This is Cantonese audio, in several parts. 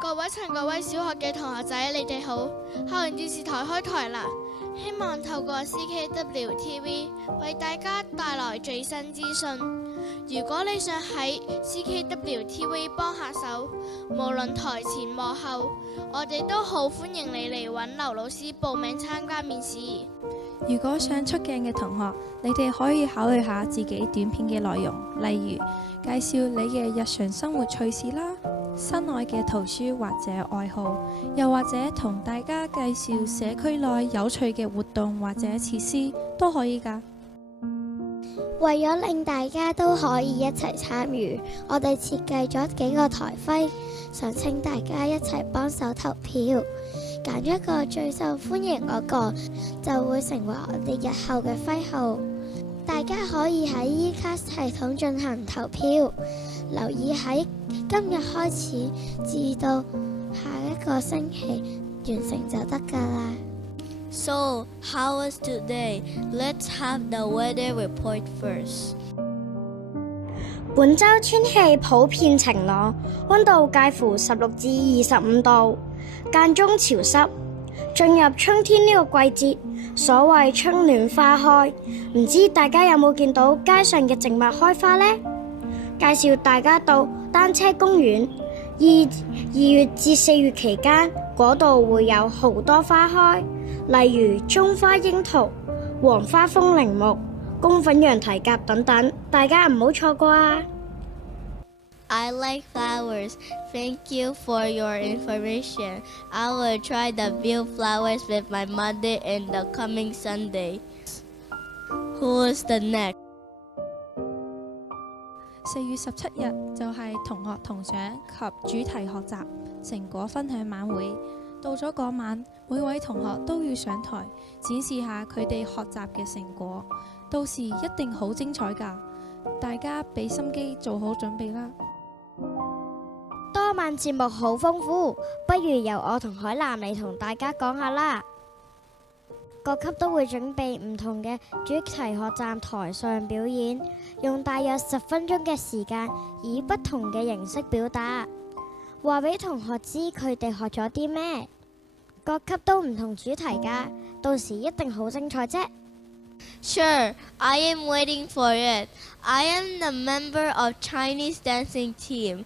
各位陳各位小學嘅同學仔，你哋好！校園電視台開台啦，希望透過 CKW TV 為大家帶來最新資訊。如果你想喺 CKW TV 幫下手，無論台前幕後，我哋都好歡迎你嚟揾劉老師報名參加面試。如果想出鏡嘅同學，你哋可以考慮下自己短片嘅內容，例如介紹你嘅日常生活趣事啦、心愛嘅圖書或者愛好，又或者同大家介紹社區內有趣嘅活動或者設施都可以㗎。為咗令大家都可以一齊參與，我哋設計咗幾個台徽，想請大家一齊幫手投票，揀一個最受歡迎嗰個，就會成為我哋日後嘅徽號。大家可以喺 eCast 系統進行投票，留意喺今日開始至到下一個星期完成就得㗎啦。So, how was today? Let's have the weather report first. 本週天氣普遍晴朗，溫度介乎16至25度，間中潮濕。進入春天呢個季節，所謂春暖花開，唔知大家有冇見到街上嘅植物開花呢？介紹大家到單車公園，二月至4月期間，嗰度會有好多花開。例如中花櫻桃、黃花風鈴木、宮粉羊蹄甲等等，大家唔好錯過啊！ I like flowers. Thank you for your information. I will try the view flowers with my mother in the coming Sunday. Who is the next? 4月17日就係同學同獎及主題學習成果分享晚會。到咗嗰晚，每位同學都要上台展示下佢哋學習嘅成果，到時一定好精彩㗎！大家俾心機做好準備啦。多晚節目好豐富，不如由我同海南嚟同大家講下啦。各級都會準備唔同嘅主題學習台上表演，用大約10分鐘嘅時間，以不同嘅形式表達。話俾同學知佢哋學咗啲咩，各級都唔同主題㗎，到時一定好精彩啫。Sure, I am waiting for it. I am the member of Chinese dancing team.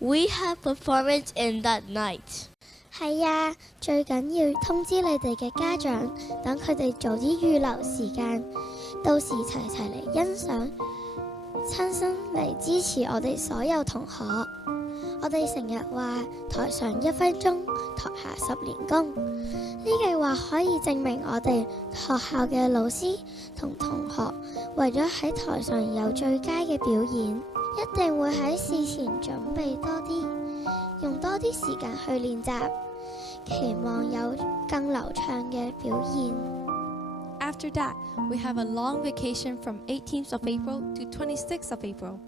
We have performance in that night. 係啊，最緊要通知你哋嘅家長，等佢哋早啲預留時間，到時齊齊嚟欣賞，親身嚟支持我哋所有同學。我哋成日話台上1分鐘，台下10年功。呢句話可以證明我哋學校嘅老師同同學為咗喺台上有最佳嘅表演，一定會喺事前準備多啲，用多啲時間去練習，期望有更流暢嘅表現。After that, we have a long vacation from 18th of April to 26th of April.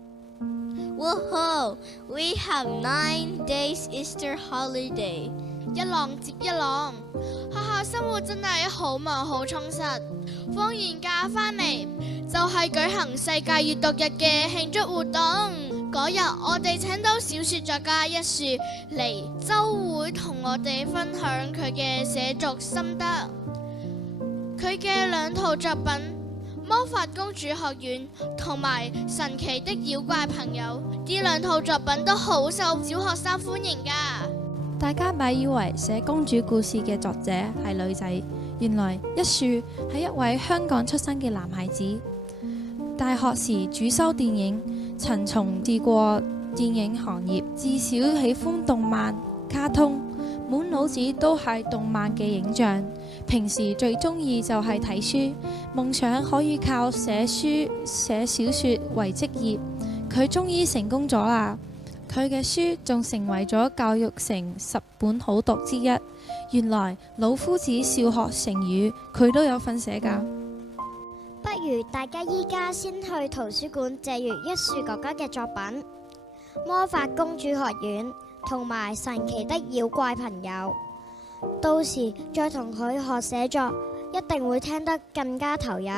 Woohoo! We have 9 days Easter holiday. 一浪接一浪，學校生活真係好忙好充實。放完假返嚟就係舉行世界閱讀日嘅慶祝活動。嗰日我哋請到小說作家一樹嚟週會同我哋分享佢嘅寫作心得。佢嘅2套作品《魔法公主學院》同埋《神奇的妖怪朋友》，呢2套作品都好受小學生歡迎㗎。大家咪以為寫公主故事嘅作者係女仔，原來一樹係一位香港出生嘅男孩子。大學時主修電影，曾從事過電影行業，自小喜歡動漫、卡通，滿腦子都係動漫嘅影像。平時最中意就係睇書，夢想可以靠寫書、寫小說為職業。佢終於成功咗啦！佢嘅書仲成為咗教育城10本好讀之一。原來老夫子笑學成語，佢都有份寫㗎。不如大家依家先去圖書館借閱一樹哥哥嘅作品《魔法公主學院》同埋《神奇的妖怪朋友》，到時再同佢學寫作，一定會聽得更加投入。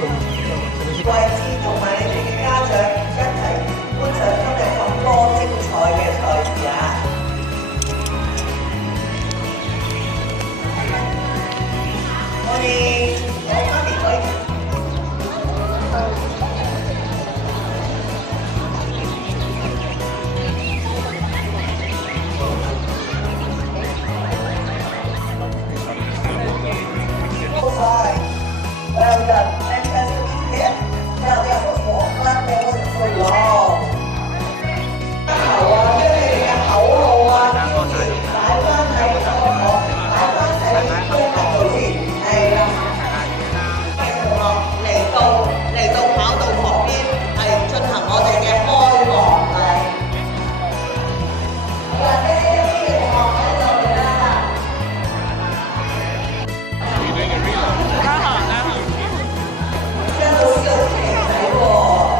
位置同埋你哋嘅家長一齊觀賞今日咁多精彩嘅賽事啊！我哋攞媽咪隊。Well done. Fantastic hit. Now that was more fun. That wasn't so long. 口啊，即係你哋嘅口號啊，擺翻喺個擺翻喺張台度先，係啦。同學嚟到跑道旁邊，係進行我哋嘅開幕禮。好啦，呢啲同學喺度啦。張老師好奇仔喎，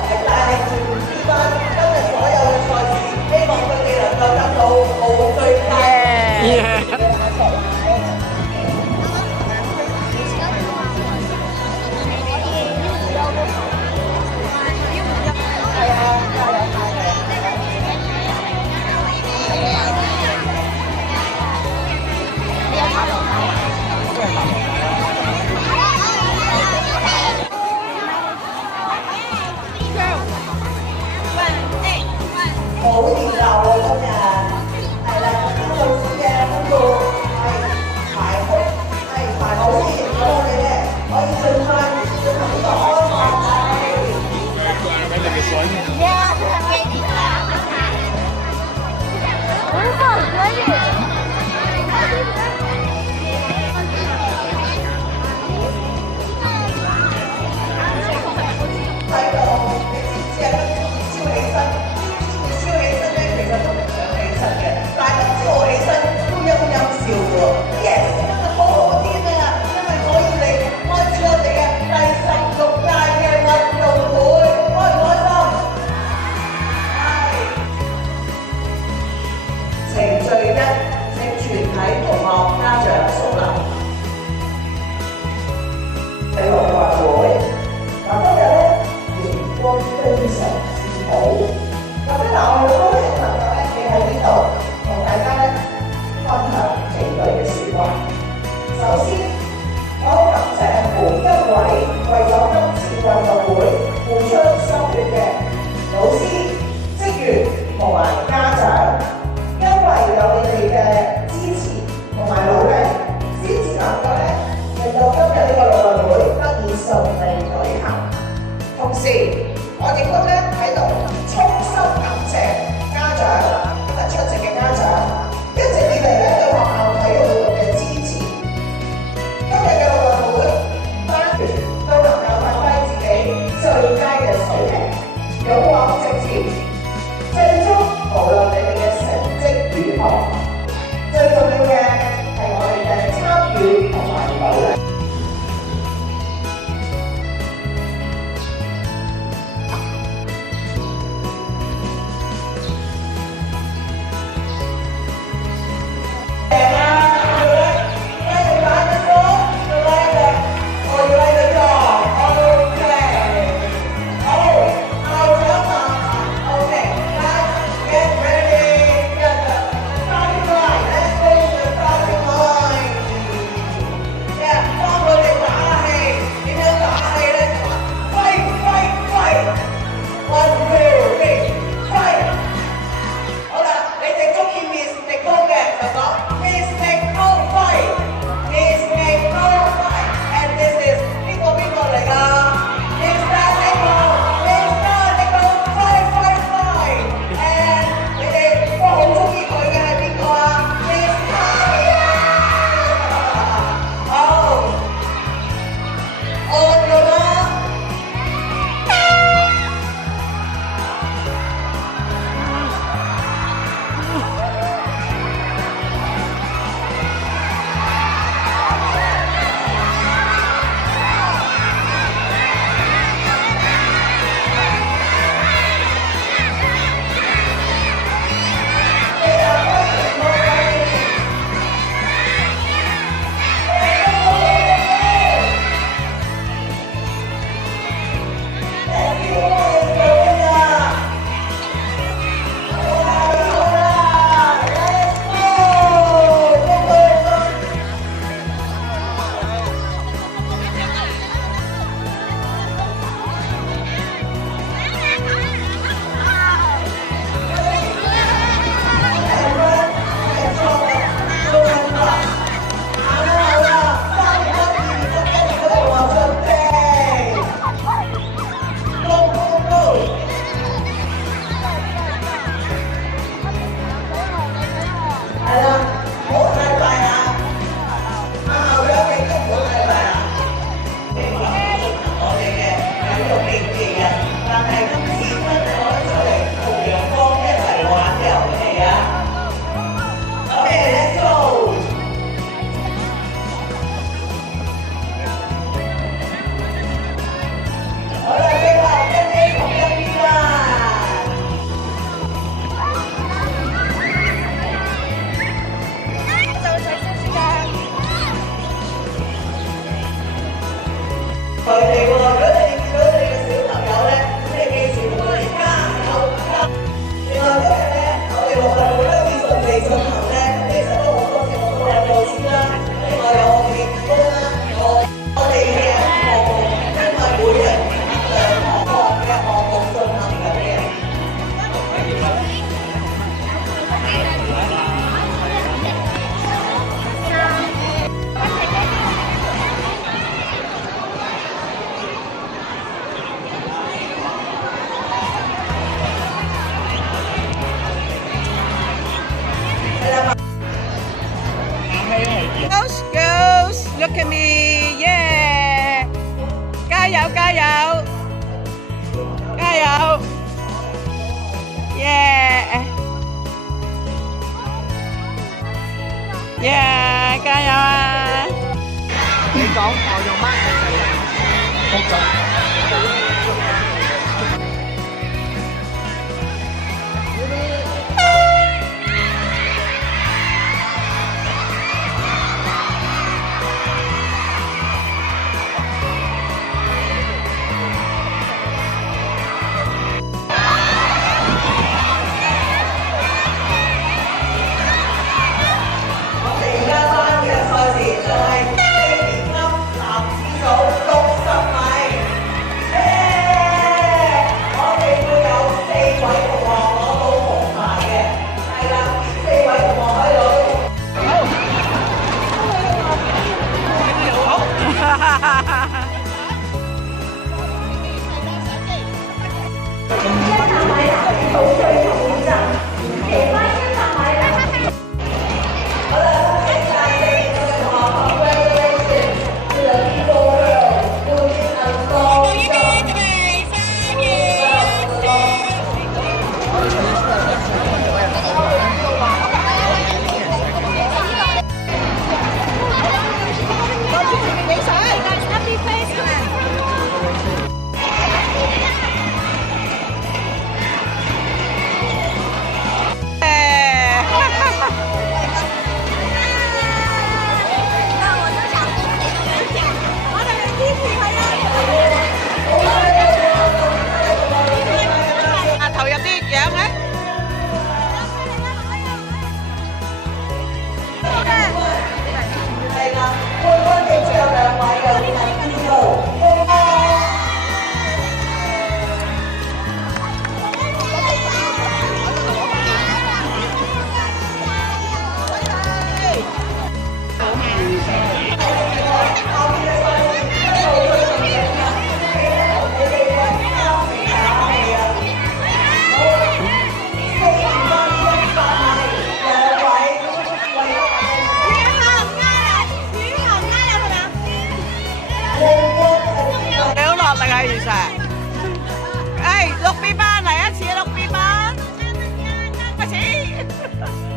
係帶領住呢班今日所有嘅賽事，希望佢哋能夠得到好最佳嘅成績。好熱鬧啊！今日係啦，啲老師嘅嗰個係排好先，咁我哋咧可以盡快進行呢個開幕禮。睇到你知唔知啊？燒起身。大家朝起身都陰陰笑喎 ，yes， 今日好好天啊！因為可以嚟開始我哋嘅第16屆嘅運動會，開唔開心？係。程序1，請全體同學家長肅立。喺陸運會，嗱今日咧陽光非常之好，咁咧嗱我哋都希望喺呢度同大家咧分享幾句嘅説話。首先，我好感謝每一位為咗今次運動會付出心血嘅老師、職員同埋家長，因為有你哋嘅支持同埋努力，先至能夠咧令到今日呢個陸運會得以順利舉行。同時，我亦都咧喺度衷心感謝家長。出席嘅家長一直以嚟咧對學校體育活動嘅支持，今日嘅陸運會班員都能夠發揮自己最佳嘅水平，勇往直前。最終無論你哋嘅成績如何，最重要嘅係我哋嘅參與同埋努力。佢哋喎，如果你見到你嘅小朋友咧，咁你記住同佢哋加油。另外今日咧，我哋陸運會都會順利進行咧，咁其實都好多謝我哋嘅導師啦，另外有我哋嘅義工啦，我哋嘅項目，因為每人2項嘅項目進行緊嘅。Girls, look at me, yeah！ 加油加油加油 ，yeah！ yeah， 加油啊！你講我用乜？好咗。6B 班嚟一次，6B 班，開始。